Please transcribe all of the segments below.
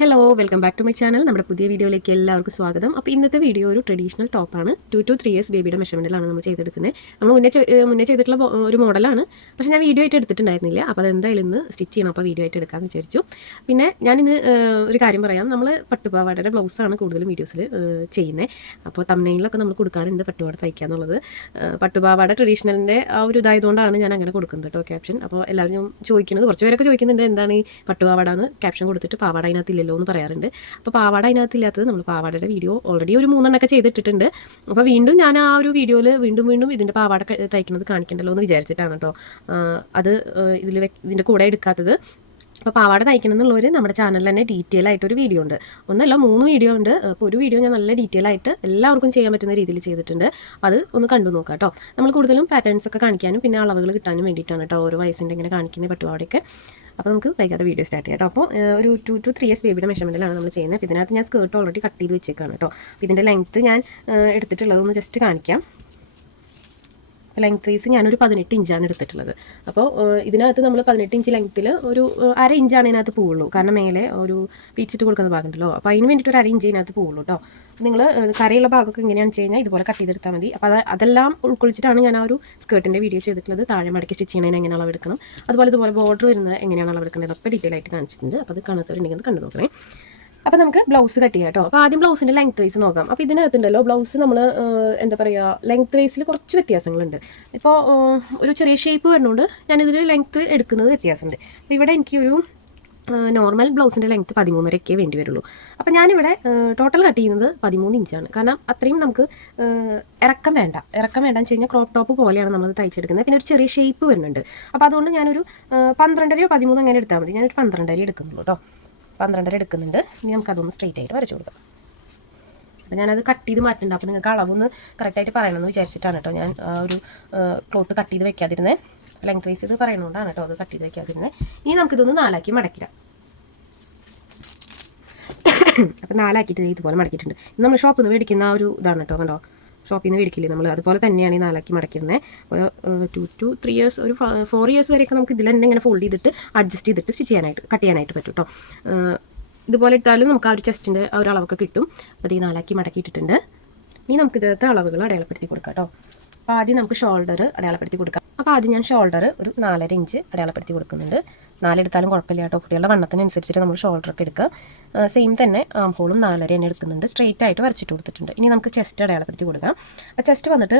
Hello welcome back to my channel. നമ്മുടെ പുതിയ വീഡിയോയിലേക്ക് എല്ലാവർക്കും സ്വാഗതം. അപ്പോൾ ഇന്നത്തെ വീഡിയോ ഒരു ട്രഡീഷണൽ ടോപ്പാണ്. 2 to 3 ഇയേഴ്സ് ബേബിയുടെ മെഷർമെൻറ്റിലാണ് നമ്മൾ ചെയ്തെടുക്കുന്നത്. നമ്മൾ മുന്നേ ചെയ്തിട്ടുള്ള ഒരു മോഡലാണ്, പക്ഷേ ഞാൻ വീഡിയോ ആയിട്ട് എടുത്തിട്ടുണ്ടായിരുന്നില്ല. അപ്പോൾ അതെന്തായാലും ഇന്ന് സ്റ്റിച്ച് ചെയ്യണം, അപ്പോൾ വീഡിയോ ആയിട്ട് എടുക്കാമെന്ന് വിചാരിച്ചു. പിന്നെ ഞാനിന്ന് ഒരു കാര്യം പറയാം. നമ്മൾ പട്ടുപാവാടയുടെ ബ്ലൗസാണ് കൂടുതലും വീഡിയോസിൽ ചെയ്യുന്നത്. അപ്പോൾ തമ്മനെയിലൊക്കെ നമ്മൾ കൊടുക്കാറുണ്ട് പട്ടുപാവാട തയ്ക്കുക എന്നുള്ളത്. പട്ടുപാവാട ട്രഡീഷണലിൻ്റെ ആ ഒരു ഇതായതുകൊണ്ടാണ് ഞാൻ അങ്ങനെ കൊടുക്കുന്നത് കേട്ടോ ക്യാപ്ഷൻ. അപ്പോൾ എല്ലാവരും ചോദിക്കുന്നത്, കുറച്ച് പേരൊക്കെ ചോദിക്കുന്നുണ്ട് എന്താണ് ഈ പട്ടുപാവാട എന്ന് ക്യാപ്ഷൻ കൊടുത്തിട്ട് പാവാട അതിനകത്തില്ല എന്ന് പറയാറുണ്ട്. അപ്പോൾ പാവാട അതിനകത്തില്ലാത്തത് നമ്മൾ പാവാടയുടെ വീഡിയോ ഓൾറെഡി ഒരു 3 എണ്ണമൊക്കെ ചെയ്തിട്ടിട്ടുണ്ട്. അപ്പോൾ വീണ്ടും ഞാൻ ആ ഒരു വീഡിയോയിൽ വീണ്ടും ഇതിൻ്റെ പാവാട തയ്ക്കുന്നത് കാണിക്കണ്ടല്ലോ എന്ന് വിചാരിച്ചിട്ടാണ് കേട്ടോ അത് ഇതിൻ്റെ കൂടെ എടുക്കാത്തത്. അപ്പോൾ പാവാട തയ്ക്കണം എന്നുള്ളവർ നമ്മുടെ ചാനലിൽ തന്നെ ഡീറ്റെയിൽ ആയിട്ടൊരു വീഡിയോ ഉണ്ട്. ഒന്നല്ല 3 വീഡിയോ ഉണ്ട്. അപ്പോൾ ഒരു വീഡിയോ ഞാൻ നല്ല ഡീറ്റെയിൽ ആയിട്ട് എല്ലാവർക്കും ചെയ്യാൻ പറ്റുന്ന രീതിയിൽ ചെയ്തിട്ടുണ്ട്. അത് ഒന്ന് കണ്ടു നോക്കാം കേട്ടോ. നമ്മൾ കൂടുതലും പാറ്റേൺസ് ഒക്കെ കാണിക്കാനും പിന്നെ അളവുകൾ കിട്ടാനും വേണ്ടിയിട്ടാണ് കേട്ടോ ഓരോ വയസ്സിൻ്റെ ഇങ്ങനെ കാണിക്കുന്ന പട്ടുപാവാടയൊക്കെ. അപ്പോൾ നമുക്ക് വൈകാതെ വീഡിയോ സ്റ്റാർട്ട് ചെയ്യാം കേട്ടോ. അപ്പോൾ ഒരു 2 to 3 ഇയേഴ്സ് ബേബിയുടെ മെഷർമെൻറ്റിലാണ് നമ്മൾ ചെയ്യുന്നത്. അപ്പോൾ ഇതിനകത്ത് ഞാൻ സ്കേർട്ട് ഓൾറെഡി കട്ട് ചെയ്ത് വെച്ചേക്കാണ് കേട്ടോ. അപ്പോൾ ഇതിൻ്റെ ലെങ്ത്ത് ഞാൻ എടുത്തിട്ടുള്ളതൊന്ന് ജസ്റ്റ് കാണിക്കാം. ലെങ്ത് വൈസ് ഞാനൊരു 18 ഇഞ്ചാണ് എടുത്തിട്ടുള്ളത്. അപ്പോൾ ഇതിനകത്ത് നമ്മൾ 18 ഇഞ്ച് ലെങ്ത്തിൽ ഒരു അര ഇഞ്ചാണ് ഇതിനകത്ത് പോവുള്ളൂ. കാരണം മേലെ ഒരു പീച്ചിട്ട് കൊടുക്കുന്ന ഭാഗമുണ്ടല്ലോ, അപ്പോൾ അതിന് വേണ്ടിയിട്ട് ഒരു അര ഇഞ്ച് ഇതിനകത്ത് പോവുള്ളൂ കേട്ടോ. നിങ്ങൾ കറിയുള്ള ഭാഗമൊക്കെ എങ്ങനെയാണെന്ന് വെച്ച് കഴിഞ്ഞാൽ ഇതുപോലെ കട്ട് ചെയ്തെടുത്താൽ മതി. അപ്പോൾ അതെല്ലാം ഉൾക്കൊള്ളിച്ചിട്ടാണ് ഞാൻ ആ ഒരു സ്കേർട്ടിൻ്റെ വീഡിയോ ചെയ്തിട്ടുള്ളത്. താഴെ മടക്കി സ്റ്റിച്ച് ചെയ്യണതിന് എങ്ങനെ അളവെടുക്കണം, ഇതുപോലെ ബോർഡർ വരുന്നത് എങ്ങനെയാണ് അളവെടുക്കുന്നത്, അതൊക്കെ ഡീറ്റെയിൽ ആയിട്ട് കാണിച്ചിട്ടുണ്ട്. അപ്പോൾ അത് കാണാത്തവരുണ്ടെങ്കിൽ കണ്ടു നോക്കണേ. അപ്പോൾ നമുക്ക് ബ്ലൗസ് കട്ട് ചെയ്യാം കേട്ടോ. അപ്പോൾ ആദ്യം ബ്ലൗസിൻ്റെ ലെങ്ത് വൈസ് നോക്കാം. അപ്പോൾ ഇതിനകത്തുണ്ടല്ലോ ബ്ലൗസ് നമ്മൾ എന്താ പറയുക, ലെങ്ത് വൈസിൽ കുറച്ച് വ്യത്യാസങ്ങളുണ്ട്. ഇപ്പോൾ ഒരു ചെറിയ ഷേപ്പ് വരുന്നതുകൊണ്ട് ഞാനിതിൽ ലെങ്ത്ത് എടുക്കുന്നത് വ്യത്യാസമുണ്ട്. അപ്പോൾ ഇവിടെ എനിക്കൊരു നോർമൽ ബ്ലൗസിൻ്റെ ലെങ്ത്ത് 13.5 വേണ്ടി വരുള്ളൂ. അപ്പോൾ ഞാനിവിടെ ടോട്ടൽ കട്ട് ചെയ്യുന്നത് 13 ഇഞ്ചാണ്. കാരണം അത്രയും നമുക്ക് ഇറക്കം വേണ്ടെന്ന് വെച്ച് കഴിഞ്ഞാൽ ക്രോപ്പ് ടോപ്പ് പോലെയാണ് നമ്മൾ തയ്ച്ചെടുക്കുന്നത്. പിന്നെ ഒരു ചെറിയ ഷേപ്പ് വരുന്നുണ്ട്. അപ്പോൾ അതുകൊണ്ട് ഞാനൊരു 12.5 13 അങ്ങനെ എടുത്താൽ മതി. ഞാനൊരു 12.5 എടുക്കുന്നുള്ളൂ കേട്ടോ. 12.5 എടുക്കുന്നുണ്ട്. ഇനി നമുക്കതൊന്ന് സ്ട്രെയിറ്റ് ആയിട്ട് വരച്ചു കൊടുക്കാം. അപ്പോൾ ഞാനത് കട്ട് ചെയ്ത് മാറ്റുന്നുണ്ട്. അപ്പോൾ നിങ്ങൾക്ക് അളവൊന്ന് കറക്റ്റായിട്ട് പറയണമെന്ന് വിചാരിച്ചിട്ടാണ് കേട്ടോ ഞാൻ ഒരു ക്ലോത്ത് കട്ട് ചെയ്ത് വെക്കാതിരുന്നത്. ലെങ്ത് വൈസ് ഇത് പറയുന്നതുകൊണ്ടാണ് കേട്ടോ അത് കട്ട് ചെയ്ത് വെക്കാതിരുന്നത്. ഇനി നമുക്കിതൊന്ന് 4 ആക്കി മടക്കിടാം. അപ്പോൾ 4 ആക്കിയിട്ട് ഇതുപോലെ മടക്കിയിട്ടുണ്ട്. നമ്മൾ ഷോപ്പിൽ നിന്ന് മേടിക്കുന്ന ആ ഒരു ഇതാണ് കേട്ടോ. കണ്ടോ, ഷോപ്പിൽ നിന്ന് മേടിക്കില്ലേ നമ്മൾ, അതുപോലെ തന്നെയാണ് ഈ 4 ആക്കി മടക്കിയിരുന്നത്. 2 to 3 ഇയേഴ്സ് ഒരു 4 ഇയേഴ്സ് വരെയൊക്കെ നമുക്ക് ഇതിൽ തന്നെ ഇങ്ങനെ ഫോൾഡ് ചെയ്തിട്ട് അഡ്ജസ്റ്റ് ചെയ്തിട്ട് സ്റ്റിച്ച് ചെയ്യാനായിട്ട് കട്ട് ചെയ്യാനായിട്ട് പറ്റും കേട്ടോ. ഇതുപോലെ എടുത്താലും നമുക്ക് ആ ഒരു ചെസ്റ്റിൻ്റെ ആ ഒരു അളവൊക്കെ കിട്ടും. അപ്പോൾ ഈ 4 ആക്കി മടക്കിയിട്ടുണ്ട്. ഇനി നമുക്ക് ഇതിനകത്ത് അളവുകൾ അടയാളപ്പെടുത്തി കൊടുക്കാം കേട്ടോ. അപ്പോൾ ആദ്യം നമുക്ക് ഷോൾഡർ അടയാളപ്പെടുത്തി കൊടുക്കാം. അപ്പോൾ ആദ്യം ഞാൻ ഷോൾഡർ ഒരു 4.5 ഇഞ്ച് അടയാളപ്പെടുത്തി കൊടുക്കുന്നുണ്ട്. 4 എടുത്താലും കുഴപ്പമില്ല കേട്ടോ. കുട്ടികളുടെ വണ്ണത്തിനനുസരിച്ചിട്ട് നമ്മൾ ഷോൾഡറൊക്കെ എടുക്കുക. സെയിം തന്നെ ആം ഹോളും 4.5 തന്നെ എടുക്കുന്നുണ്ട്. സ്ട്രെയിറ്റ് ആയിട്ട് വരച്ചിട്ട് കൊടുത്തിട്ടുണ്ട്. ഇനി നമുക്ക് ചെസ്റ്റ് അടയാളപ്പെടുത്തി കൊടുക്കാം. അപ്പോൾ ചെസ്റ്റ് വന്നിട്ട്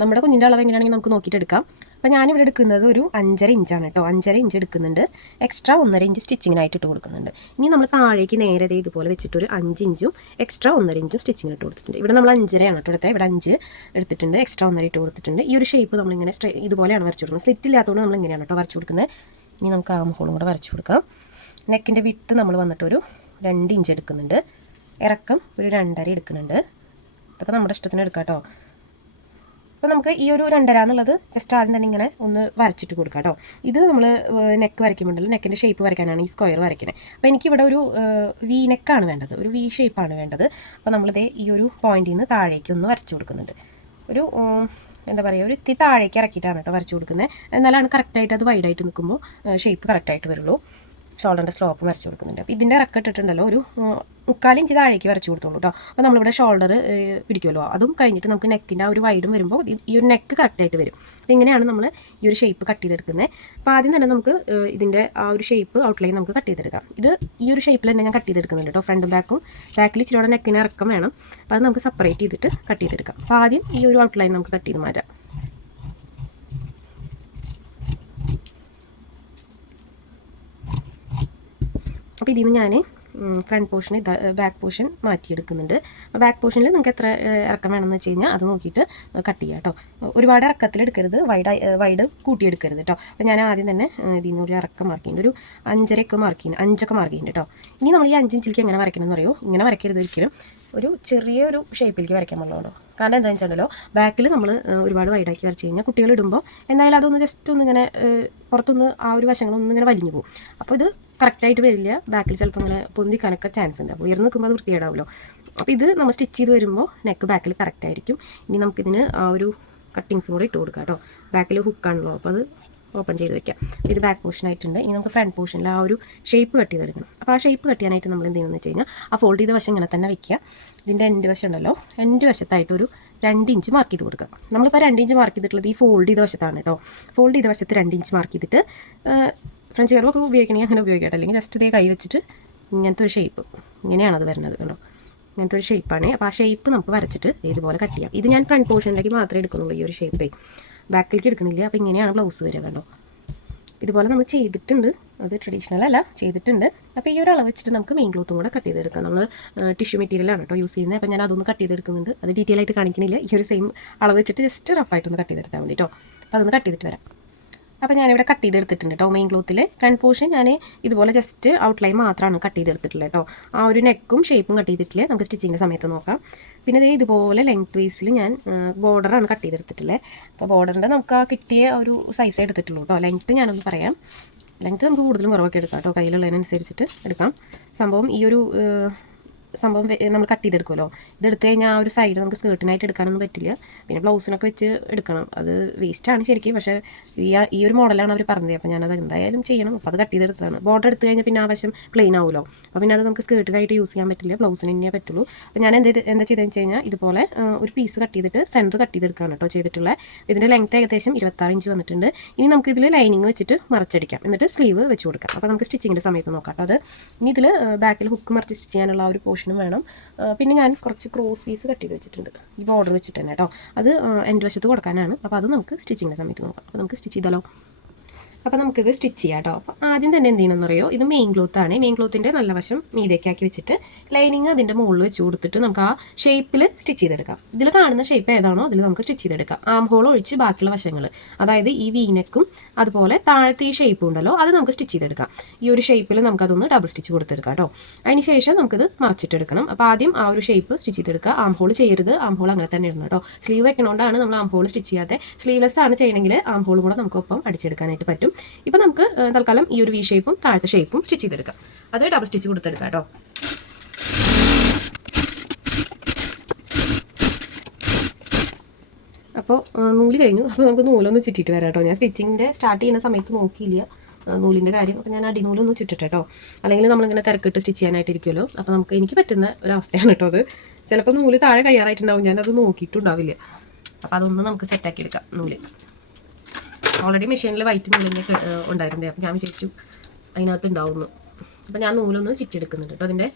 നമ്മുടെ കുഞ്ഞിൻ്റെ അളവ് എങ്ങനെയാണെങ്കിൽ നമുക്ക് നോക്കിയിട്ട് എടുക്കാം. അപ്പോൾ ഞാനിവിടെ എടുക്കുന്നത് ഒരു 5.5 ഇഞ്ചാണ് കേട്ടോ. 5.5 ഇഞ്ച് എടുക്കുന്നുണ്ട്. എക്സ്ട്രാ 1.5 ഇഞ്ച് സ്റ്റിച്ചിങ്ങിനായിട്ട് ഇട്ട് കൊടുക്കുന്നുണ്ട്. ഇനി നമ്മൾ താഴേക്ക് നേരെ ഇതുപോലെ വെച്ചിട്ട് ഒരു 5 ഇഞ്ചും എക്സ്ട്രാ 1.5 ഇഞ്ചും സ്റ്റിച്ചിങ്ങിന് ഇട്ട് കൊടുത്തിട്ടുണ്ട്. ഇവിടെ നമ്മൾ 5.5 കേട്ടോ എടുത്തത്. ഇവിടെ 5 എടുത്തിട്ടുണ്ട്, എക്സ്ട്രാ 1.5 ഇട്ട് കൊടുത്തിട്ടുണ്ട്. ഈ ഒരു ഷേപ്പ് നമ്മളിങ്ങനെ ഇതുപോലെയാണ് വരച്ചു കൊടുക്കുന്നത്. സ്ലിറ്റ് ഇല്ലാത്തതുകൊണ്ട് നമ്മൾ ഇങ്ങനെയാണ് കേട്ടോ വരച്ചു കൊടുക്കുന്നത്. ഇനി നമുക്ക് ആം ഹോളും കൂടെ വരച്ചു കൊടുക്കാം. നെക്കിൻ്റെ വിട്ട് നമ്മൾ വന്നിട്ട് ഒരു 2 ഇഞ്ച് എടുക്കുന്നുണ്ട്. ഇറക്കം ഒരു 2.5 എടുക്കുന്നുണ്ട്. ഇതൊക്കെ നമ്മുടെ ഇഷ്ടത്തിന് എടുക്കാം കേട്ടോ. അപ്പോൾ നമുക്ക് ഈ ഒരു 2.5 എന്നുള്ളത് ജസ്റ്റ് ആദ്യം തന്നെ ഇങ്ങനെ ഒന്ന് വരച്ചിട്ട് കൊടുക്കാം കേട്ടോ. ഇത് നമ്മൾ നെക്ക് വരയ്ക്കുമ്പോഴല്ലോ, നെക്കിൻ്റെ ഷേപ്പ് വരയ്ക്കാനാണ് ഈ സ്ക്വയർ വരയ്ക്കുന്നത്. അപ്പോൾ എനിക്കിവിടെ ഒരു വി നെക്കാണ് വേണ്ടത്, ഒരു വി ഷേപ്പാണ് വേണ്ടത്. അപ്പോൾ നമ്മളിതേ ഈ ഒരു പോയിന്റിൽ നിന്ന് താഴേക്ക് ഒന്ന് വരച്ചു കൊടുക്കുന്നുണ്ട്. ഒരു എന്താ പറയുക, ഒരു ഇത്തി താഴേക്ക് ഇറക്കിയിട്ടാണ് കേട്ടോ വരച്ചു കൊടുക്കുന്നത്. എന്നാലാണ് കറക്റ്റായിട്ട് അത് വൈഡായിട്ട് നിൽക്കുമ്പോൾ ഷേപ്പ് കറക്റ്റായിട്ട് വരുള്ളൂ. ഷോൾഡറിൻ്റെ സ്ലോപ്പ് വരച്ചു കൊടുക്കുന്നുണ്ട്. അപ്പോൾ ഇതിൻ്റെ ഇറക്കം ഇട്ടിട്ടുണ്ടല്ലോ ഒരു 3/4 ഇഞ്ച് താഴേക്ക് വരച്ചു കൊടുത്തോളൂ കേട്ടോ. അപ്പോൾ നമ്മളിവിടെ ഷോൾഡർ പിടിക്കുമല്ലോ, അതും കഴിഞ്ഞിട്ട് നമുക്ക് നെക്കിൻ്റെ ആ ഒരു വൈഡും വരുമ്പോൾ ഈ ഒരു നെക്ക് കറക്റ്റായിട്ട് വരും. അപ്പോൾ ഇങ്ങനെയാണ് നമ്മൾ ഈ ഒരു ഷേപ്പ് കട്ട് ചെയ്തെടുക്കുന്നത്. അപ്പോൾ ആദ്യം തന്നെ നമുക്ക് ഇതിൻ്റെ ആ ഒരു ഷേപ്പ് ഔട്ട്ലൈൻ നമുക്ക് കട്ട് ചെയ്തെടുക്കാം. ഇത് ഈ ഒരു ഷേപ്പിൽ തന്നെ ഞാൻ കട്ട് ചെയ്തെടുക്കുന്നുണ്ട് കേട്ടോ. ഫ്രണ്ടും ബാക്കിൽ ഇച്ചിരി നെക്കിന് ഇറക്കം വേണം. അപ്പോൾ അത് നമുക്ക് സെപ്പറേറ്റ് ചെയ്തിട്ട് കട്ട് ചെയ്തെടുക്കാം. അപ്പോൾ ആദ്യം ഈ ഒരു ഔട്ട്ലൈൻ നമുക്ക് കട്ട് ചെയ്ത് മാറ്റാം. അപ്പോൾ ഇതിൽ നിന്ന് ഞാൻ ഫ്രണ്ട് പോർഷൻ ബാക്ക് പോർഷൻ മാറ്റിയെടുക്കുന്നുണ്ട്. ബാക്ക് പോർഷനിൽ നിങ്ങൾക്ക് എത്ര ഇറക്കം വേണമെന്ന് വെച്ച് കഴിഞ്ഞാൽ അത് നോക്കിയിട്ട് കട്ട് ചെയ്യുക കേട്ടോ. ഒരുപാട് ഇറക്കത്തിലെടുക്കരുത്, വൈഡ് കൂട്ടിയെടുക്കരുത് കേട്ടോ. അപ്പോൾ ഞാൻ ആദ്യം തന്നെ ഇതിൽ നിന്ന് ഒരു ഇറക്കം മാർക്ക് ചെയ്യുന്നുണ്ട്. ഒരു 5.5 മാർക്ക് ചെയ്യുന്നുണ്ട്, 5 മാർക്ക് ചെയ്യുന്നുണ്ട് കേട്ടോ. ഇനി നമ്മൾ ഈ 5 ഇഞ്ചിലേക്ക് എങ്ങനെ വരയ്ക്കണമെന്ന് അറിയോ? ഇങ്ങനെ വരയ്ക്കരുത് ഒരിക്കലും. ഒരു ചെറിയൊരു ഷേപ്പിലേക്ക് വരയ്ക്കാൻ പാടുള്ളൂ. കാരണം എന്താണെന്ന് വെച്ചിട്ടുണ്ടല്ലോ, ബാക്കിൽ നമ്മൾ ഒരുപാട് വൈഡാക്കി വരച്ച് കഴിഞ്ഞാൽ കുട്ടികൾ ഇടുമ്പോൾ എന്തായാലും അതൊന്ന് ജസ്റ്റ് ഒന്നിങ്ങനെ പുറത്തൊന്ന് ആ ഒരു വശങ്ങളൊന്നും ഇങ്ങനെ വലിഞ്ഞു പോകും. അപ്പോൾ ഇത് കറക്റ്റായിട്ട് വരില്ല. ബാക്കിൽ ചിലപ്പോൾ ഇങ്ങനെ പൊന്തിക്കാനൊക്കെ ചാൻസ് ഉണ്ട്. അപ്പോൾ ഉയർന്ന് നിൽക്കുമ്പോൾ അത് വൃത്തികേടാവുമല്ലോ. അപ്പോൾ ഇത് നമ്മൾ സ്റ്റിച്ച് ചെയ്ത് വരുമ്പോൾ നെക്ക് ബാക്കിൽ കറക്റ്റായിരിക്കും. ഇനി നമുക്കിതിന് ആ ഒരു കട്ടിങ്സും കൂടെ ഇട്ട് കൊടുക്കാം കേട്ടോ. ബാക്കിൽ ഹുക്കാണല്ലോ, അപ്പോൾ അത് ഓപ്പൺ ചെയ്ത് വെക്കാം. ഇത് ബാക്ക് പോർഷൻ ആയിട്ടുണ്ട്. ഇനി നമുക്ക് ഫ്രണ്ട് പോർഷനിൽ ആ ഒരു ഷേപ്പ് കട്ട് ചെയ്തെടുക്കണം. അപ്പോൾ ആ ഷേപ്പ് കട്ട് ചെയ്യാനായിട്ട് നമ്മൾ എന്ത് ചെയ്യുന്നത് വെച്ച് കഴിഞ്ഞാൽ ആ ഫോൾഡ് ചെയ്ത വശം ഇങ്ങനെ തന്നെ വെക്കുക. ഇതിൻ്റെ എൻഡ് വശം ഉണ്ടല്ലോ, എൻഡ് വശത്തായിട്ടൊരു 2 ഇഞ്ച് മാർക്ക് ചെയ്ത് കൊടുക്കുക. നമ്മളിപ്പോൾ 2 ഇഞ്ച് മാർക്ക് ചെയ്തിട്ടുള്ളത് ഈ ഫോൾഡ് ചെയ്ത വശത്താണ് കേട്ടോ. ഫോൾഡ് ചെയ്ത വശത്ത് 2 ഇഞ്ച് മാർക്ക് ചെയ്തിട്ട് ഫ്രഞ്ച് കർവൊക്കെ ഉപയോഗിക്കണമെങ്കിൽ അങ്ങനെ ഉപയോഗിക്കട്ടെ, അല്ലെങ്കിൽ ജസ്റ്റ് ഇതേ കൈ വെച്ചിട്ട് ഇങ്ങനത്തെ ഒരു ഷേപ്പ്, ഇങ്ങനെയാണത് വരുന്നത് കണ്ടോ, ഇങ്ങനത്തെ ഒരു ഷേപ്പാണ്. അപ്പോൾ ആ ഷേപ്പ് നമുക്ക് വരച്ചിട്ട് ഇതുപോലെ കട്ട് ചെയ്യാം. ഇത് ഞാൻ ഫ്രണ്ട് പോർഷനിലേക്ക് മാത്രമേ എടുക്കുന്നുള്ളൂ ഈ ഒരു ഷേപ്പേ, ബാക്കിലേക്ക് എടുക്കണില്ല. അപ്പോൾ ഇങ്ങനെയാണ് ബ്ലൗസ് വരിക കണ്ടോ. ഇതുപോലെ നമ്മൾ ചെയ്തിട്ടുണ്ട്, അത് ട്രഡീഷണൽ അല്ല, ചെയ്തിട്ടുണ്ട്. അപ്പോൾ ഈ ഒരു അളവ് വെച്ചിട്ട് നമുക്ക് മെയിൻ ക്ലോത്തും കൂടെ കട്ട് ചെയ്തെടുക്കാം. നമ്മൾ ടിഷ്യൂ മെറ്റീരിയലാണ് കേട്ടോ യൂസ് ചെയ്യുന്നത്. അപ്പോൾ ഞാൻ അതൊന്ന് കട്ട് ചെയ്തെടുക്കുന്നുണ്ട്. അത് ഡീറ്റെയിൽ ആയിട്ട് കാണിക്കണില്ല. ഈ ഒരു സെയിം അളവ് വെച്ചിട്ട് ജസ്റ്റ് റഫായിട്ടൊന്ന് കട്ട് ചെയ്തെടുത്താൽ മതി കേട്ടോ. അപ്പോൾ അതൊന്ന് കട്ട് ചെയ്തിട്ട് വരാം. അപ്പോൾ ഞാനിവിടെ കട്ട് ചെയ്തെടുത്തിട്ടുണ്ട് കേട്ടോ. മെയിൻ ക്ലോത്തിൽ ഫ്രണ്ട് പോർഷൻ ഞാൻ ഇതുപോലെ ജസ്റ്റ് ഔട്ട്ലൈൻ മാത്രമാണ് കട്ട് ചെയ്തെടുത്തിട്ടുള്ളത് കേട്ടോ. ആ ഒരു നെക്കും ഷേപ്പും കട്ട് ചെയ്തിട്ടില്ല, നമുക്ക് സ്റ്റിച്ചിങ്ങിൻ്റെ സമയത്ത് നോക്കാം. പിന്നെ ഇത് ഇതുപോലെ ലെങ്ത് വേസിൽ ഞാൻ ബോർഡറാണ് കട്ട് ചെയ്തെടുത്തിട്ടുള്ളത്. അപ്പോൾ ബോർഡറിൻ്റെ നമുക്ക് ആ കിട്ടിയ ഒരു സൈസ് എടുത്തിട്ടുള്ളൂ കേട്ടോ. ലെങ്ത്ത് ഞാനൊന്ന് പറയാം. ലെങ്ത്ത് നമുക്ക് കൂടുതലും കുറവൊക്കെ എടുക്കാം കേട്ടോ, കയ്യിലുള്ളതിനനുസരിച്ചിട്ട് എടുക്കാം. സംഭവം ഈ ഒരു സംഭവം നമ്മൾ കട്ട് ചെയ്തെടുക്കുമല്ലോ, ഇതെടുത്ത് കഴിഞ്ഞാൽ ആ ഒരു സൈഡ് നമുക്ക് സ്കേർട്ടിനായിട്ട് എടുക്കാനൊന്നും പറ്റില്ല. പിന്നെ ബ്ലൗസിനൊക്കെ വെച്ച് എടുക്കണം, അത് വേസ്റ്റാണ് ശരിക്കും. പക്ഷേ ഈ ഒരു മോഡലാണ് അവർ പറഞ്ഞത്, അപ്പോൾ ഞാനത് എന്തായാലും ചെയ്യണം. അപ്പോൾ അത് കട്ട് ചെയ്തെടുത്തതാണ്. ബോർഡർ എടുത്ത് കഴിഞ്ഞാൽ പിന്നെ ആ വശം പ്ലെയിൻ ആവുമല്ലോ, അപ്പോൾ പിന്നെ അത് നമുക്ക് സ്കേർട്ടിനായിട്ട് യൂസ് ചെയ്യാൻ പറ്റില്ല, ബ്ലൗസിന് തന്നെയേ പറ്റുള്ളൂ. അപ്പോൾ ഞാൻ എന്താ ചെയ്തതെന്ന് വെച്ച് കഴിഞ്ഞാൽ ഇതുപോലെ ഒരു പീസ് കട്ട് ചെയ്തിട്ട് സെൻറ്റർ കട്ട് ചെയ്തെടുക്കുകയാണ് കേട്ടോ ചെയ്തിട്ടുള്ളത്. ഇതിൻ്റെ ലെങ്ത്ത് ഏകദേശം 26 ഇഞ്ച് വന്നിട്ടുണ്ട്. ഇനി നമുക്ക് ഇതിൽ ലൈനിങ് വെച്ചിട്ട് മറച്ചടിക്കാം, എന്നിട്ട് സ്ലീവ് വെച്ച് കൊടുക്കാം. അപ്പോൾ നമുക്ക് സ്റ്റിച്ചിങ്ങിൻ്റെ സമയത്ത് നോക്കാം കേട്ടോ. അത് ഇനി ഇതിൽ ബാക്കിൽ ഹുക്ക് മറിച്ച് സ്റ്റിച്ച് ചെയ്യാനുള്ള ആ ഒരു പോർഷനും വേണം. പിന്നെ ഞാൻ കുറച്ച് ക്രോസ് പീസ് കട്ട് ചെയ്ത് വെച്ചിട്ടുണ്ട് ഈ ബോർഡർ വെച്ചിട്ട് തന്നെ കേട്ടോ. അത് എൻ്റെ വശത്ത് കൊടുക്കാനാണ്. അപ്പോൾ അത് നമുക്ക് സ്റ്റിച്ചിങ്ങിൻ്റെ സമയത്ത് നോക്കാം. അപ്പോൾ നമുക്ക് സ്റ്റിച്ച് ചെയ്താലോ. അപ്പോൾ നമുക്കിത് സ്റ്റിച്ച് ചെയ്യാം കേട്ടോ. അപ്പോൾ ആദ്യം തന്നെ എന്ത് ചെയ്യണമെന്ന് അറിയോ, ഇത് മെയിൻ ക്ലോത്താണ്. മെയിൻ ക്ലോത്തിൻ്റെ നല്ല വശം മീതേക്കാക്കി വെച്ചിട്ട് ലൈനിങ് അതിൻ്റെ മുകളിൽ വെച്ച് കൊടുത്തിട്ട് നമുക്ക് ആ ഷേപ്പിൽ സ്റ്റിച്ച് ചെയ്തെടുക്കാം. ഇതിൽ കാണുന്ന ഷേപ്പ് ഏതാണോ അതിൽ നമുക്ക് സ്റ്റിച്ച് ചെയ്തെടുക്കാം. ആം ഹോൾ ഒഴിച്ച് ബാക്കിയുള്ള വശങ്ങൾ, അതായത് ഈ വീനെക്കും അതുപോലെ താഴത്തെ ഈ ഷേപ്പ് ഉണ്ടല്ലോ അത് നമുക്ക് സ്റ്റിച്ച് ചെയ്തെടുക്കാം. ഈ ഒരു ഷേപ്പിൽ നമുക്കതൊന്ന് ഡബിൾ സ്റ്റിച്ച് കൊടുത്തെടുക്കാം കേട്ടോ. അതിന് ശേഷം നമുക്കിത് മറച്ചിട്ടെടുക്കണം. അപ്പോൾ ആദ്യം ആ ഒരു ഷേപ്പ് സ്റ്റിച്ച് ചെയ്തെടുക്കുക. ആം ഹോൾ ചെയ്യരുത്, ആം ഹോൾ അങ്ങനെ തന്നെ ഇടണം കേട്ടോ. സ്ലീവ് വെക്കണോണ്ടാണ് നമ്മൾ ആം ഹോൾ സ്റ്റിച്ച് ചെയ്യാതെ. സ്ലീവ്ലെസ് ആണ് ചെയ്യണമെങ്കിൽ ആം ഹോളും കൂടെ നമുക്കൊപ്പം അടിച്ചെടുക്കാനായിട്ട് പറ്റും. ഇപ്പോൾ നമുക്ക് തൽക്കാലം ഈ ഒരു വി ഷേപ്പും താഴത്തെ ഷേപ്പും സ്റ്റിച്ച് ചെയ്തെടുക്കാം. അത് ഡബിൾ സ്റ്റിച്ച് കൊടുത്തെടുക്കാം കേട്ടോ. അപ്പോൾ നൂല് കഴിഞ്ഞു. അപ്പോൾ നമുക്ക് നൂലൊന്ന് ചുറ്റിയിട്ട് വരാം കേട്ടോ. ഞാൻ സ്റ്റിച്ചിങ്ങിൻ്റെ സ്റ്റാർട്ട് ചെയ്യുന്ന സമയത്ത് നോക്കിയില്ല നൂലിൻ്റെ കാര്യം. അപ്പോൾ ഞാൻ അടിനൂലൊന്ന് ചുറ്റിട്ടെ കേട്ടോ. അല്ലെങ്കിൽ നമ്മളിങ്ങനെ തിരക്കിട്ട് സ്റ്റിച്ച് ചെയ്യാനായിട്ടിരിക്കുമല്ലോ. അപ്പോൾ എനിക്ക് പറ്റുന്ന ഒരവസ്ഥയാണ് കേട്ടോ അത്. ചിലപ്പോൾ നൂല് താഴെ കഴിയാറായിട്ടുണ്ടാവും, ഞാനത് നോക്കിയിട്ടുണ്ടാവില്ല. അപ്പോൾ അതൊന്ന് നമുക്ക് സെറ്റാക്കി എടുക്കാം. നൂല് ഓൾറെഡി മെഷീനിൽ വൈറ്റ് നൂലിൻ്റെ ഉണ്ടായിരുന്നത്, അപ്പോൾ ഞാൻ വിചാരിച്ചു അതിനകത്ത് ഉണ്ടാവുന്നു. അപ്പോൾ ഞാൻ നൂലൊന്ന് ചുറ്റിയെടുക്കുന്നുണ്ട് കേട്ടോ അതിൻ്റെ.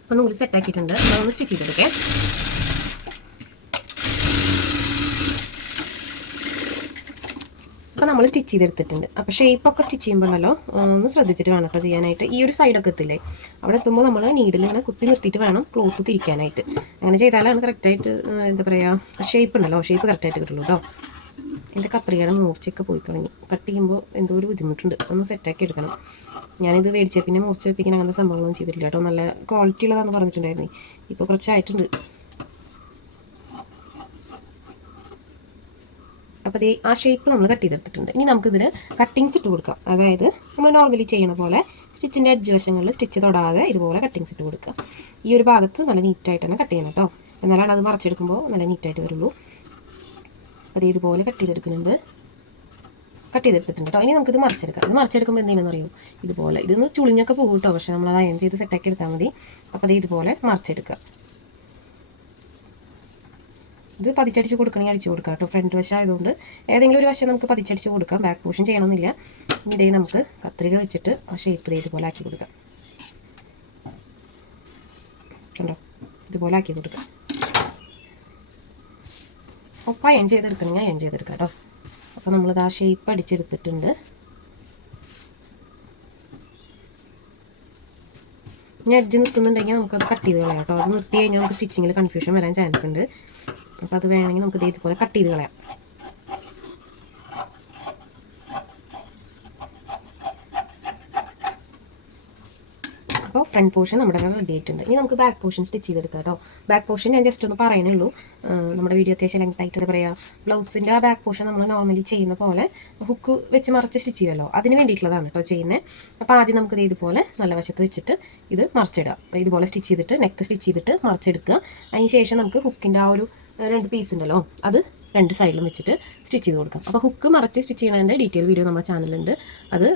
അപ്പോൾ നൂല് സെറ്റാക്കിയിട്ടുണ്ട്. അതൊന്ന് സ്റ്റിച്ച് ചെയ്തെടുക്കേ. അപ്പോൾ നമ്മൾ സ്റ്റിച്ച് ചെയ്തെടുത്തിട്ടുണ്ട്. അപ്പോൾ ഷേപ്പൊക്കെ സ്റ്റിച്ച് ചെയ്യുമ്പോഴല്ലോ ഒന്ന് ശ്രദ്ധിച്ചിട്ട് വേണം കേട്ടോ ചെയ്യാനായിട്ട്. ഈ ഒരു സൈഡൊക്കെ എത്തില്ലേ, അവിടെ എത്തുമ്പോൾ നമ്മൾ നീഡിൽ ഇങ്ങനെ കുത്തി നിർത്തിയിട്ട് വേണം ക്ലോത്ത് തിരിക്കാനായിട്ട്. അങ്ങനെ ചെയ്താലാണ് കറക്റ്റായിട്ട് എന്താ പറയുക, ഷേപ്പ് ഉണ്ടല്ലോ, ഷേപ്പ് കറക്റ്റായിട്ട് കിട്ടുള്ളൂ കേട്ടോ. എൻ്റെ കത്രികയുടെ മൂർച്ചയൊക്കെ പോയി തുടങ്ങി. കട്ട് ചെയ്യുമ്പോൾ എന്തോ ഒരു ബുദ്ധിമുട്ടുണ്ട്, ഒന്ന് സെറ്റാക്കി എടുക്കണം. ഞാനിത് മേടിച്ച പിന്നെ മൂർച്ച വെപ്പിക്കാൻ അങ്ങനത്തെ സംഭവങ്ങളൊന്നും ചെയ്തിട്ടില്ല കേട്ടോ. നല്ല ക്വാളിറ്റി ഉള്ളതാണെന്ന് പറഞ്ഞിട്ടുണ്ടായിരുന്നു. ഇപ്പോൾ കുറച്ചായിട്ടുണ്ട്. അപ്പോൾ ആ ഷേപ്പ് നമ്മൾ കട്ട് ചെയ്തെടുത്തിട്ടുണ്ട്. ഇനി നമുക്കിതിൽ കട്ടിങ്സ് ഇട്ട് കൊടുക്കാം. അതായത് നമ്മൾ നോർമലി ചെയ്യണ പോലെ സ്റ്റിച്ചിൻ്റെ എഡ്ജ് വശങ്ങളിൽ സ്റ്റിച്ച് തൊടാതെ ഇതുപോലെ കട്ടിങ്സ് ഇട്ട് കൊടുക്കുക. ഈ ഒരു ഭാഗത്ത് നല്ല നീറ്റായിട്ട് തന്നെ കട്ട് ചെയ്യണം കേട്ടോ. എന്നാലാണ് അത് മറച്ചെടുക്കുമ്പോൾ നല്ല നീറ്റായിട്ട് വരുള്ളൂ. അത് ഇതുപോലെ കട്ട് ചെയ്തെടുക്കുന്നുണ്ട്. കട്ട് ചെയ്തെടുത്തിട്ടുണ്ട് കേട്ടോ. ഇനി നമുക്കിത് മറിച്ചെടുക്കാം. ഇത് മറിച്ചെടുക്കുമ്പോൾ എന്തെങ്കിലും അറിയോ, ഇതുപോലെ ഇതൊന്ന് ചുളിഞ്ഞൊക്കെ പോകും കേട്ടോ. പക്ഷേ നമ്മളത് അയൺ ചെയ്ത് സെറ്റാക്കി എടുത്താൽ മതി. അപ്പോൾ അത് ഇതുപോലെ മറിച്ചെടുക്കുക. ഇത് പതിച്ചടിച്ച് കൊടുക്കണമെങ്കിൽ അടിച്ച് കൊടുക്കാം കേട്ടോ. ഫ്രണ്ട് വശം ആയതുകൊണ്ട് ഏതെങ്കിലും ഒരു വശം നമുക്ക് പതിച്ചടിച്ച് കൊടുക്കാം. ബാക്ക് പോർഷൻ ചെയ്യണമെന്നില്ല. ഇതേ നമുക്ക് കത്രിക വെച്ചിട്ട് ആ ഷേപ്പ് ഇതുപോലെ ആക്കി കൊടുക്കാം. കണ്ടോ, ഇതുപോലെ ആക്കി കൊടുക്കാം. ഒപ്പം അയൺ ചെയ്തെടുക്കണമെങ്കിൽ അയൺ ചെയ്തെടുക്കാം കേട്ടോ. അപ്പോൾ നമ്മളിത് ആ ഷേപ്പ് അടിച്ചെടുത്തിട്ടുണ്ട്. ഇനി എഡ്ജ് നിൽക്കുന്നുണ്ടെങ്കിൽ നമുക്കത് കട്ട് ചെയ്ത് കളയാം കേട്ടോ. അത് നിർത്തി കഴിഞ്ഞാൽ നമുക്ക് സ്റ്റിച്ചിങ്ങിൽ കൺഫ്യൂഷൻ വരാൻ ചാൻസ് ഉണ്ട്. അപ്പോൾ അത് വേണമെങ്കിൽ നമുക്ക് ഇതുപോലെ കട്ട് ചെയ്ത് കളയാം. അപ്പോൾ ഫ്രണ്ട് പോർഷൻ നമ്മുടെ റെഡി ആയിട്ടുണ്ട്. ഇനി നമുക്ക് ബാക്ക് പോർഷൻ സ്റ്റിച്ച് ചെയ്തെടുക്കാം കേട്ടോ. ബാക്ക് പോർഷൻ ഞാൻ ജസ്റ്റ് ഒന്ന് പറയുന്നുള്ളൂ. നമ്മുടെ വീഡിയോ അത്യാവശ്യം ലെങ്ത് ആയിട്ട് എന്താ പറയുക, ബ്ലൗസിൻ്റെ ആ ബാക്ക് പോർഷൻ നമ്മൾ നോർമലി ചെയ്യുന്ന പോലെ ഹുക്ക് വെച്ച് മറിച്ച് സ്റ്റിച്ച് ചെയ്യുമല്ലോ, അതിന് വേണ്ടിയിട്ടുള്ളതാണ് കേട്ടോ ചെയ്യുന്നത്. അപ്പോൾ ആദ്യം നമുക്കിത് ഇതുപോലെ നല്ല വശത്ത് വെച്ചിട്ട് ഇത് മറിച്ചിടാം. ഇതുപോലെ സ്റ്റിച്ച് ചെയ്തിട്ട് നെക്ക് സ്റ്റിച്ച് ചെയ്തിട്ട് മറിച്ചെടുക്കുക. അതിന് ശേഷം നമുക്ക് ഹുക്കിൻ്റെ ആ ഒരു 2 പീസ് ഉണ്ടല്ലോ അത് രണ്ട് സൈഡിലും വെച്ചിട്ട് സ്റ്റിച്ച് ചെയ്ത് കൊടുക്കാം. അപ്പോൾ ഹുക്ക് മറച്ച് സ്റ്റിച്ച് ചെയ്യുന്നതിൻ്റെ ഡീറ്റെയിൽ വീഡിയോ നമ്മുടെ ചാനലുണ്ട്. അത്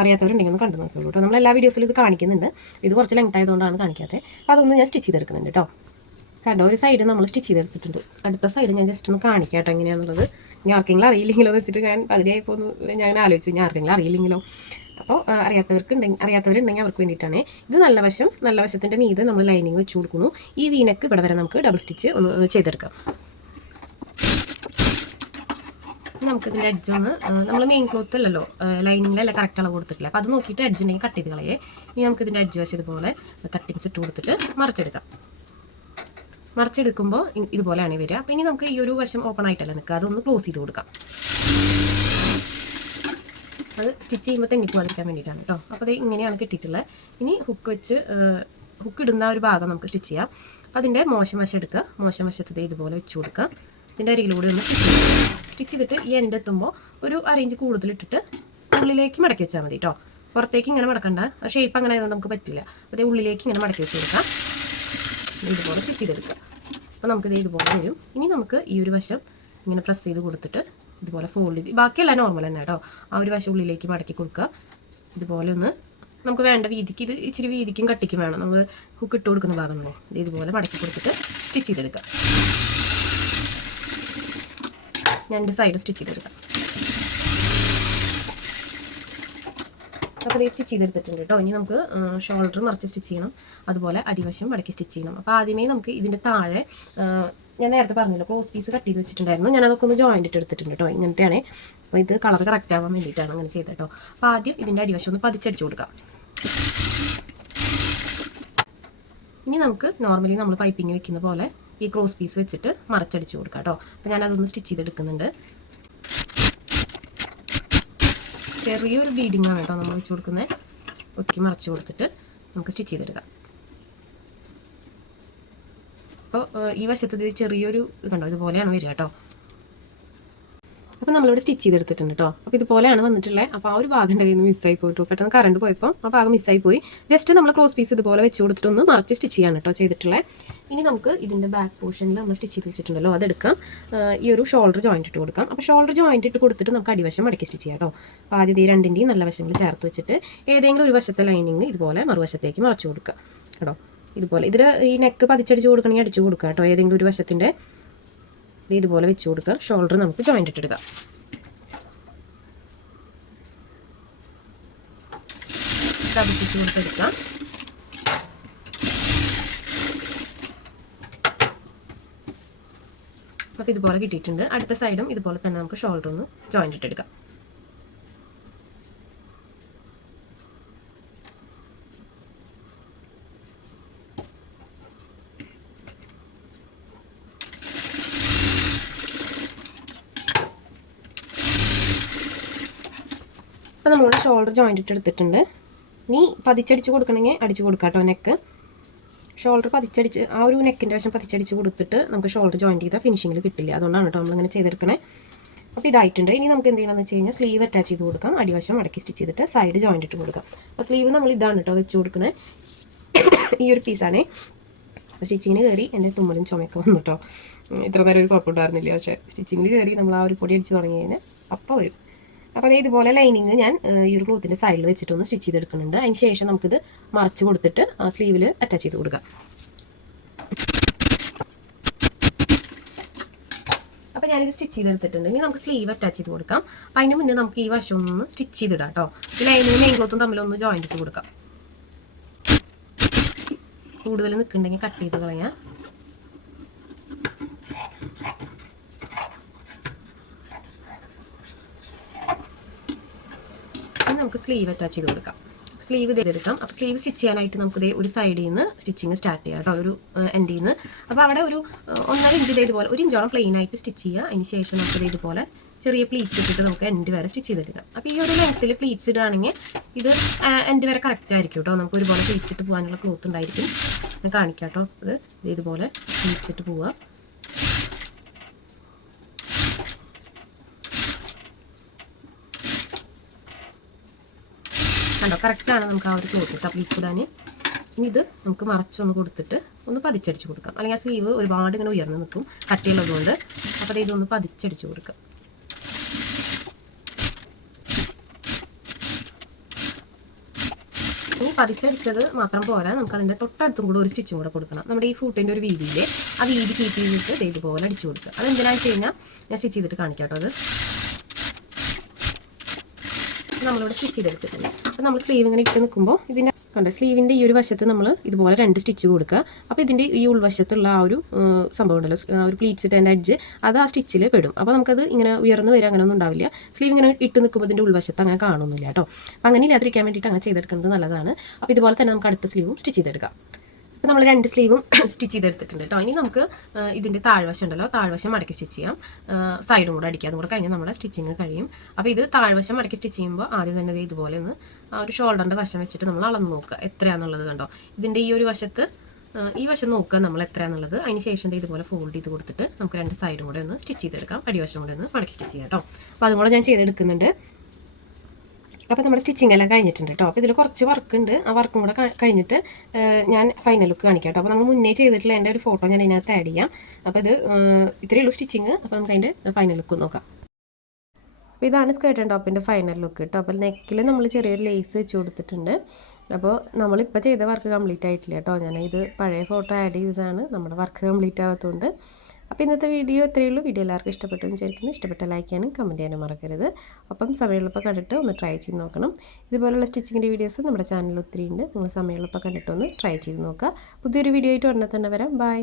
അറിയാത്തവരുണ്ടെങ്കിൽ ഒന്ന് കണ്ടു നോക്കിയുള്ളൂ കേട്ടോ. നമ്മൾ എല്ലാ വീഡിയോസിലും ഇത് കാണിക്കുന്നുണ്ട്. ഇത് കുറച്ച് ലെങ്ത് ആയതുകൊണ്ടാണ് കാണിക്കാത്തത്. അപ്പോൾ അതൊന്ന് ഞാൻ സ്റ്റിച്ച് ചെയ്തെടുക്കുന്നുണ്ട് കേട്ടോ. കണ്ടോ, ഒരു സൈഡ് നമ്മൾ സ്റ്റിച്ച് ചെയ്തെടുത്തിട്ടുണ്ട്. അടുത്ത സൈഡ് ഞാൻ ജസ്റ്റ് ഒന്ന് കാണിക്കാം കേട്ടോ എങ്ങനെയാണെന്നുള്ളത്. ഇനി ആർക്കെങ്കിലും അറിയില്ലെങ്കിലോ എന്ന് വെച്ചിട്ട് ഞാൻ പകുതിയായപ്പോൾ ഒന്ന് ഞാൻ ആലോചിച്ചു, ഇനി ആർക്കെങ്കിലും അറിയില്ലെങ്കിലോ. അപ്പോൾ അറിയാത്തവരുണ്ടെങ്കിൽ അവർക്ക് വേണ്ടിയിട്ടാണ്. ഇത് നല്ല വശത്തിൻ്റെ മീതെ നമ്മൾ ലൈനിങ് വെച്ച് കൊടുക്കുന്നു. ഈ വീനക്ക് ഇവിടെ വരെ നമുക്ക് ഡബിൾ സ്റ്റിച്ച് ഒന്ന് ചെയ്തെടുക്കാം. നമുക്കിതിൻ്റെ എഡ്ജ് ഒന്ന് നമ്മൾ മെയിൻ ക്ലോത്ത് അല്ലല്ലോ, ലൈനിങ്ങിലല്ല കറക്റ്റ് അളവ് കൊടുത്തിട്ടില്ല. അപ്പോൾ അത് നോക്കിയിട്ട് എഡ്ജ് ഉണ്ടെങ്കിൽ കട്ട് ചെയ്ത് കളയേ. ഇനി നമുക്കിതിൻ്റെ എഡ്ജ് വശം ഇതുപോലെ കട്ടിങ്സ് ഇട്ട് കൊടുത്തിട്ട് മറിച്ചെടുക്കുമ്പോൾ ഇതുപോലെയാണ് വരിക. അപ്പോൾ ഇനി നമുക്ക് ഈ ഒരു വശം ഓപ്പൺ ആയിട്ടല്ല നിൽക്കുക, അതൊന്ന് ക്ലോസ് ചെയ്ത് കൊടുക്കാം. അത് സ്റ്റിച്ച് ചെയ്യുമ്പോൾ തെന്നിപ്പോകാതിരിക്കാൻ വേണ്ടിയിട്ടാണ് കേട്ടോ. അപ്പോൾ അത് ഇങ്ങനെയാണ് കിട്ടിയിട്ടുള്ളത്. ഇനി ഹുക്ക് ഇടുന്ന ഒരു ഭാഗം നമുക്ക് സ്റ്റിച്ച് ചെയ്യാം. അപ്പോൾ അതിൻ്റെ മോശം വശം എടുക്കുക, മോശം വശത്ത് ഇതുപോലെ വെച്ച് കൊടുക്കുക. ഇതിൻ്റെ അരികിലൂടെ ഒന്ന് സ്റ്റിച്ച് ചെയ്തിട്ട് ഈ എൻഡ് എത്തുമ്പോൾ ഒരു അരയിഞ്ച് കൂടുതലിട്ടിട്ട് ഉള്ളിലേക്ക് മടക്കി വെച്ചാൽ മതി കേട്ടോ. പുറത്തേക്ക് ഇങ്ങനെ മടക്കണ്ട, ഷേപ്പ് അങ്ങനെ ആയതുകൊണ്ട് നമുക്ക് പറ്റില്ല. അതേ ഉള്ളിലേക്ക് ഇങ്ങനെ മടക്കി വെച്ച് കൊടുക്കാം. ഇതുപോലെ സ്റ്റിച്ച് ചെയ്തെടുക്കുക. അപ്പോൾ നമുക്കിത് ഇതുപോലെ വരും. ഇനി നമുക്ക് ഈ ഒരു വശം ഇങ്ങനെ പ്രസ് ചെയ്ത് കൊടുത്തിട്ട് ഇതുപോലെ ഫോൾഡ് ചെയ്ത്, ബാക്കിയെല്ലാം നോർമൽ തന്നെ കേട്ടോ. ആ ഒരു വശം ഉള്ളിലേക്ക് മടക്കി കൊടുക്കുക. ഇതുപോലെ ഒന്ന് നമുക്ക് വേണ്ട വീതിക്ക്, ഇത് ഇച്ചിരി വീതിക്കും കട്ടിക്കും വേണം. നമ്മൾ ഹുക്ക് ഇട്ട് കൊടുക്കുന്ന ഭാഗമല്ലോ, ഇതുപോലെ മടക്കി കൊടുത്തിട്ട് സ്റ്റിച്ച് ചെയ്തെടുക്കുക. രണ്ട് സൈഡ് സ്റ്റിച്ച് ചെയ്തെടുക്കാം. അപ്പോൾ ഇത് സ്റ്റിച്ച് ചെയ്തെടുത്തിട്ടുണ്ട് കേട്ടോ. ഇനി നമുക്ക് ഷോൾഡർ മറിച്ച് സ്റ്റിച്ച് ചെയ്യണം, അതുപോലെ അടിവശം മടക്കി സ്റ്റിച്ച് ചെയ്യണം. അപ്പോൾ ആദ്യമേ നമുക്ക് ഇതിൻ്റെ താഴെ ഞാൻ നേരത്തെ പറഞ്ഞല്ലോ ക്രോസ് പീസ് കട്ട് ചെയ്ത് വെച്ചിട്ടുണ്ടായിരുന്നു. ഞാൻ അതൊക്കെ ഒന്ന് ജോയിൻ്റ് ഇട്ട് എടുത്തിട്ടുണ്ട് കേട്ടോ. ഇങ്ങനത്തെയാണ്. അപ്പോൾ ഇത് കളർ കറക്റ്റ് ആവാൻ വേണ്ടിയിട്ടാണ് അങ്ങനെ ചെയ്തത് കേട്ടോ. അപ്പോൾ ആദ്യം ഇതിൻ്റെ അടിവശം ഒന്ന് പതിച്ചടിച്ച് കൊടുക്കാം. ഇനി നമുക്ക് നോർമലി നമ്മൾ പൈപ്പിംഗ് വെക്കുന്ന പോലെ ഈ ക്രോസ് പീസ് വെച്ചിട്ട് മറച്ചടിച്ച് കൊടുക്കാം കേട്ടോ. അപ്പോൾ ഞാനതൊന്ന് സ്റ്റിച്ച് ചെയ്തെടുക്കുന്നുണ്ട്. ചെറിയൊരു ബീഡിങ് ആണ് കേട്ടോ നമ്മൾ വെച്ച് കൊടുക്കുന്നത്. ഒക്കി മറച്ച് കൊടുത്തിട്ട് നമുക്ക് സ്റ്റിച്ച് ചെയ്തെടുക്കാം. അപ്പോൾ ഈ വശത്ത് ചെറിയൊരു കണ്ടോ, ഇതുപോലെയാണ് വരിക കേട്ടോ. അപ്പോൾ നമ്മളിവിടെ സ്റ്റിച്ച് ചെയ്തെടുത്തിട്ടുണ്ട് കേട്ടോ. അപ്പോൾ ഇതുപോലെയാണ് വന്നിട്ടുള്ളത്. അപ്പോൾ ആ ഒരു ഭാഗം കയ്യിൽ നിന്ന് മിസ്സായി പോയിട്ടു, പെട്ടെന്ന് കറണ്ട് പോയപ്പോൾ ആ ഭാഗം മിസ്സായി പോയി. ജസ്റ്റ് നമ്മൾ ക്രോസ് പീസ് ഇതുപോലെ വെച്ച് കൊടുത്തിട്ടൊന്ന് മറച്ച് സ്റ്റിച്ച് ചെയ്യാണ് കേട്ടോ ചെയ്തിട്ടുള്ളത്. ഇനി നമുക്ക് ഇതിൻ്റെ ബാക്ക് പോർഷനിൽ നമ്മൾ സ്റ്റിച്ച് ചെയ്ത് വെച്ചിട്ടുണ്ടല്ലോ അതെടുക്കാം. ഈ ഒരു ഷോൾഡർ ജോയിൻ്റ് ഇട്ട് കൊടുക്കാം. അപ്പോൾ ഷോൾഡർ ജോയിൻ്റ് ഇട്ട് കൊടുത്തിട്ട് നമുക്ക് അടിവശം മടക്കി സ്റ്റിച്ച് ചെയ്യാം കേട്ടോ. അപ്പോൾ ആദ്യം ഈ രണ്ടിൻ്റെയും നല്ല വശങ്ങൾ ചേർത്ത് വെച്ചിട്ട് ഏതെങ്കിലും ഒരു വശത്തെ ലൈനിങ് ഇതുപോലെ മറുവശത്തേക്ക് മറച്ചു കൊടുക്കുക കേട്ടോ. ഇതുപോലെ ഇതിൽ ഈ നെക്ക് പതിച്ചടിച്ച് കൊടുക്കണമെങ്കിൽ അടിച്ചു കൊടുക്കുക കേട്ടോ. ഏതെങ്കിലും ഒരു വശത്തിൻ്റെ ഇതുപോലെ വെച്ച് കൊടുക്കുക. ഷോൾഡർ നമുക്ക് ജോയിൻ്റ് ഇട്ടെടുക്കാം. ഡബിൾ സ്റ്റിച്ച് കൊടുത്തെടുക്കാം. അപ്പോൾ ഇതുപോലെ കിട്ടിയിട്ടുണ്ട്. അടുത്ത സൈഡും ഇതുപോലെ തന്നെ നമുക്ക് ഷോൾഡർ ഒന്ന് ജോയിൻ്റ് ഇട്ടെടുക്കാം. അപ്പോൾ നമ്മളിവിടെ ഷോൾഡർ ജോയിൻ്റ് ഇട്ട് എടുത്തിട്ടുണ്ട്. ഇനി പതിച്ചടിച്ച് കൊടുക്കണമെങ്കിൽ അടിച്ച് കൊടുക്കാം കേട്ടോ. നെക്ക് ഷോൾഡർ പതിച്ചടിച്ച് ആ ഒരു നെക്കിൻ്റെ വശം പതിച്ചടിച്ച് കൊടുത്തിട്ട് നമുക്ക് ഷോൾഡർ ജോയിൻ്റ് ചെയ്താൽ ഫിനിഷിങ്ങിൽ കിട്ടില്ല. അതുകൊണ്ടാണ് കേട്ടോ നമ്മളിങ്ങനെ ചെയ്തെടുക്കണേ. അപ്പോൾ ഇതായിട്ടുണ്ട്. ഇനി നമുക്ക് എന്ത് ചെയ്യണമെന്ന് വെച്ച് കഴിഞ്ഞാൽ സ്ലീവ് അറ്റാച്ച് ചെയ്ത് കൊടുക്കാം. അടിവശം മടക്കി സ്റ്റിച്ച് ചെയ്തിട്ട് സൈഡ് ജോയിൻ്റ് ഇട്ട് കൊടുക്കാം. അപ്പോൾ സ്ലീവ് നമ്മൾ ഇതാണ് കേട്ടോ വെച്ച് കൊടുക്കുന്നത്. ഈ ഒരു പീസാണേ. അപ്പോൾ സ്റ്റിച്ചിങ്ങിന് കയറി എൻ്റെ തുമ്മലും ചുമയൊക്കെ വന്നു കേട്ടോ. ഇത്ര നേരം ഒരു കുഴപ്പമുണ്ടായിരുന്നില്ല. പക്ഷേ സ്റ്റിച്ചിങ്ങിൽ കയറി നമ്മൾ ആ ഒരു പൊടി അടിച്ച് തുടങ്ങി കഴിഞ്ഞാൽ അപ്പോൾ വരും. അപ്പോൾ അതേ ഇതുപോലെ ലൈനിങ് ഞാൻ ഈ ഒരു ക്ലോത്തിൻ്റെ സൈഡിൽ വെച്ചിട്ടൊന്ന് സ്റ്റിച്ച് ചെയ്തെടുക്കുന്നുണ്ട്. അതിന് ശേഷം നമുക്കിത് മറച്ച് കൊടുത്തിട്ട് സ്ലീവിൽ അറ്റാച്ച് ചെയ്ത് കൊടുക്കാം. അപ്പോൾ ഞാനിത് സ്റ്റിച്ച് ചെയ്തെടുത്തിട്ടുണ്ട്. ഇനി നമുക്ക് സ്ലീവ് അറ്റാച്ച് ചെയ്ത് കൊടുക്കാം. അപ്പോൾ അതിന് മുന്നേ നമുക്ക് ഈ വശം ഒന്ന് സ്റ്റിച്ച് ചെയ്തിടാം കേട്ടോ. ഈ ലൈനിങ് മെയിൻ ക്ലോത്തും തമ്മിലൊന്ന് ജോയിൻ്റ് ഇട്ട് കൊടുക്കാം. കൂടുതൽ നിൽക്കുന്നുണ്ടെങ്കിൽ കട്ട് ചെയ്ത് കളയാം. നമുക്ക് സ്ലീവ് അറ്റാച്ച് ചെയ്ത് കൊടുക്കാം. സ്ലീവ് ചെയ്തെടുക്കാം. അപ്പോൾ സ്ലീവ് സ്റ്റിച്ച് ചെയ്യാനായിട്ട് നമുക്ക് ഒരു സൈഡിൽ നിന്ന് സ്റ്റിച്ചിങ് സ്റ്റാർട്ട് ചെയ്യാം കേട്ടോ, ഒരു എൻഡിൽ നിന്ന്. അപ്പോൾ അവിടെ ഒരു 1.5 ഇഞ്ച് ഇതുപോലെ 1 ഇഞ്ചോളം പ്ലെയിൻ ആയിട്ട് സ്റ്റിച്ച് ചെയ്യുക. അതിന് ശേഷം നമുക്ക് ഇതുപോലെ ചെറിയ പ്ലീറ്റ്സ് ഇട്ടിട്ട് നമുക്ക് എൻഡ് വരെ സ്റ്റിച്ച് ചെയ്തെടുക്കാം. അപ്പോൾ ഈ ഒരു ലെങ്ത്തിൽ പ്ലീറ്റ്സ് ഇടുകയാണെങ്കിൽ ഇത് എൻഡ് വരെ കറക്റ്റ് ആയിരിക്കും കേട്ടോ. നമുക്ക് ഒരുപോലെ പ്ലീറ്റ്സ് ഇട്ട് പോകാനുള്ള ക്ലോത്ത് ഉണ്ടായിരിക്കും. ഞാൻ കാണിക്കാം കേട്ടോ. അത് ഇതുപോലെ പ്ലീറ്റ്സ് ഇട്ട് പോവുക. കണ്ടോ, കറക്റ്റാണ് നമുക്ക് ആ ഒരു ക്ലോത്ത് ഇട്ടാൽ പ്ലീറ്റ്സ് ഇടാൻ. ഇനി ഇത് നമുക്ക് മറച്ചൊന്ന് കൊടുത്തിട്ട് ഒന്ന് പതിച്ചടിച്ച് കൊടുക്കാം. അല്ലെങ്കിൽ ആ സ്ലീവ് ഒരുപാട് ഇങ്ങനെ ഉയർന്ന് നിൽക്കും കട്ടിയുള്ളതുകൊണ്ട്. അപ്പോൾ ഇതൊന്ന് പതിച്ചടിച്ച് കൊടുക്കാം. ഇനി പതിച്ചടിച്ചത് മാത്രം പോരാ, നമുക്കതിൻ്റെ തൊട്ടടുത്തും കൂടെ ഒരു സ്റ്റിച്ചും കൂടെ കൊടുക്കണം. നമ്മുടെ ഈ ഫൂട്ടിൻ്റെ ഒരു വീതിയിൽ ആ വീതി കീപ്പ് ചെയ്തിട്ട് ഇതുപോലെ അടിച്ചു കൊടുക്കുക. അതെന്തിനാണെന്ന് വെച്ച് കഴിഞ്ഞാൽ ഞാൻ സ്റ്റിച്ച് ചെയ്തിട്ട് കാണിക്കാം കേട്ടോ. അത് നമ്മളിവിടെ സ്റ്റിച്ച് ചെയ്തെടുത്തിട്ടുണ്ട്. അപ്പോൾ നമ്മൾ സ്ലീവ് ഇങ്ങനെ ഇട്ട് നിൽക്കുമ്പോൾ ഇതിൻ്റെ കണ്ട സ്ലീവിൻ്റെ ഈ ഒരു വശത്ത് നമ്മൾ ഇതുപോലെ 2 സ്റ്റിച്ച് കൊടുക്കുക. അപ്പോൾ ഇതിൻ്റെ ഈ ഉൾവശത്തുള്ള ആ ഒരു സംഭവം ഉണ്ടല്ലോ, ആ ഒരു പ്ലീറ്റ്സ് ഇട്ടതിൻ്റെ എഡ്ജ് അത് ആ സ്റ്റിച്ചിൽ പെടും. അപ്പോൾ നമുക്കത് ഇങ്ങനെ ഉയർന്ന് വരിക അങ്ങനെയൊന്നും ഉണ്ടാവില്ല. സ്ലീവ് ഇങ്ങനെ ഇട്ട് നിൽക്കുമ്പോൾ ഇതിൻ്റെ ഉൾവശത്ത് അങ്ങനെ കാണുന്നില്ല കേട്ടോ. അപ്പോൾ അങ്ങനെ ഇല്ലാതിരിക്കാൻ വേണ്ടിയിട്ട് അങ്ങനെ ചെയ്തെടുക്കുന്നത് നല്ലതാണ്. അപ്പോൾ ഇതുപോലെ തന്നെ നമുക്ക് അടുത്ത സ്ലീവും സ്റ്റിച്ച് ചെയ്തെടുക്കാം. അപ്പോൾ നമ്മൾ 2 സ്ലീവും സ്റ്റിച്ച് ചെയ്തെടുത്തിട്ടുണ്ട് കേട്ടോ. ഇനി നമുക്ക് ഇതിൻ്റെ താഴ്വശം ഉണ്ടല്ലോ, താഴ്വശം മടക്കി സ്റ്റിച്ച് ചെയ്യാം. സൈഡും കൂടെ അടിക്കുക. അതുകൂടെ കഴിഞ്ഞാൽ നമ്മുടെ സ്റ്റിച്ചിങ് കഴിയും. അപ്പോൾ ഇത് താഴ്വശം മടക്കി സ്റ്റിച്ച് ചെയ്യുമ്പോൾ ആദ്യം തന്നെ ഇതുപോലെ ഒന്ന് ആ ഒരു ഷോൾഡറിൻ്റെ വശം വെച്ചിട്ട് നമ്മൾ അളന്ന് നോക്കുക എത്രയാണെന്നുള്ളത് കണ്ടോ. ഇതിൻ്റെ ഈ ഒരു വശത്ത് ഈ വശം നോക്കുക നമ്മൾ എത്രയാണെന്നുള്ളത്. അതിന് ശേഷം ഇതുപോലെ ഫോൾഡ് ചെയ്ത് കൊടുത്തിട്ട് നമുക്ക് 2 സൈഡും കൂടെ ഒന്ന് സ്റ്റിച്ച് ചെയ്തെടുക്കാം. അടിവശം കൂടെ ഒന്ന് മടക്കി സ്റ്റിച്ച് ചെയ്യാം കേട്ടോ. അപ്പോൾ അതും കൂടെ ഞാൻ ചെയ്തെടുക്കുന്നുണ്ട്. അപ്പോൾ നമ്മുടെ സ്റ്റിച്ചിങ് എല്ലാം കഴിഞ്ഞിട്ടുണ്ട് കേട്ടോ. അപ്പോൾ ഇതിൽ കുറച്ച് വർക്ക് ഉണ്ട്. ആ വർക്കും കൂടെ കഴിഞ്ഞിട്ട് ഞാൻ ഫൈനൽ ലുക്ക് കാണിക്കാം കേട്ടോ. അപ്പോൾ നമ്മൾ മുന്നേ ചെയ്തിട്ടുള്ള എൻ്റെ ഒരു ഫോട്ടോ ഞാൻ ഇതിനകത്ത് ആഡ് ചെയ്യാം. അപ്പോൾ ഇത് ഇത്രയേ ഉള്ളൂ സ്റ്റിച്ചിങ്. അപ്പോൾ നമുക്ക് അതിൻ്റെ ഫൈനൽ ലുക്ക് നോക്കാം. അപ്പോൾ ഇതാണ് സ്കേർട്ട് ആൻഡ് ടോപ്പിൻ്റെ ഫൈനൽ ലുക്ക് കേട്ടോ. അപ്പോൾ നെക്കിൽ നമ്മൾ ചെറിയൊരു ലേസ് വെച്ച് കൊടുത്തിട്ടുണ്ട്. അപ്പോൾ നമ്മളിപ്പോൾ ചെയ്ത വർക്ക് കംപ്ലീറ്റ് ആയിട്ടില്ല കേട്ടോ. ഞാൻ ഇത് പഴയ ഫോട്ടോ ആഡ് ചെയ്തതാണ്, നമ്മുടെ വർക്ക് കംപ്ലീറ്റ് ആകാത്തതുകൊണ്ട്. അപ്പോൾ ഇന്നത്തെ വീഡിയോ ഇത്രയേ ഉള്ളൂ. വീഡിയോ എല്ലാവർക്കും ഇഷ്ടപ്പെട്ടു എന്ന് വിചാരിക്കുന്നു. ഇഷ്ടപ്പെട്ട ലൈക്ക് ചെയ്യാനും കമൻറ്റ് ചെയ്യാനും മറക്കരുത്. അപ്പം സമയമുള്ളപ്പോൾ കണ്ടിട്ട് ഒന്ന് ട്രൈ ചെയ്ത് നോക്കണം. ഇതുപോലുള്ള സ്റ്റിച്ചിങ്ങിൻ്റെ വീഡിയോസ് നമ്മുടെ ചാനലിൽ ഒത്തിരി ഉണ്ട്. നിങ്ങൾ സമയമുള്ളപ്പോൾ കണ്ടിട്ട് ഒന്ന് ട്രൈ ചെയ്ത് നോക്കുക. പുതിയൊരു വീഡിയോ ആയിട്ട് ഉടനെ തന്നെ വരാം. ബൈ.